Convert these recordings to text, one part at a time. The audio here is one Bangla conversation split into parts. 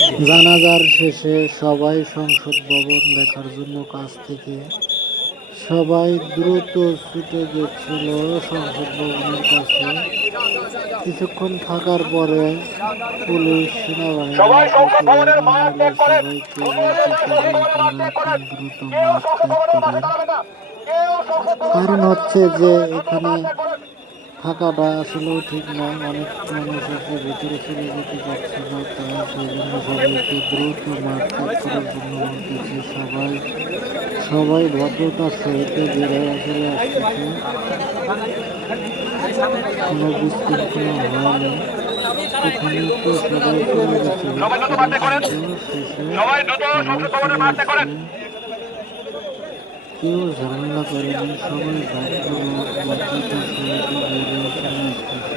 জানাজার শেষে সবাই সংসদ ভবন দেখার জন্য কাছ থেকে সবাই দ্রুত ছুটে গেছিল সংসদ ভবনের কাছে। কিছুক্ষণ থাকার পরে পুলিশ সেনাবাহিনী দ্রুত মাঠ ত্যাগ করেন কারণ হচ্ছে যে এখানে থাকাটা আসলেও ঠিক নয় অনেক মানুষ এসে ভিতরে চলে যেতে চাচ্ছিল তাই সেই জন্য সবাইকে দ্রুত মাঠ ত্যাগ করার জন্য বলতেছে সবাই সবাই ভদ্রতার সহিত বেড়ে আসলে আসতেছে। কোনো বিশৃঙ্খলা হয়নি এখানে তো সবাই চলে গেছে সবাই দ্রুত মাঠ ত্যাগ করেন। শেষে সবাই দ্রুত সংসদ ভবনের মাঠ ত্যাগ করেন। কেউ ঝামেলা করেনি সবাই ভদ্র ভদ্রতার সহিত বেড়ে চলে আসতেছে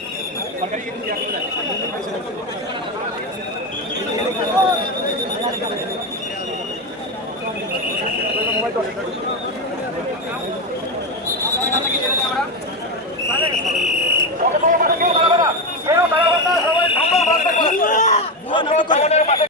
মাঠ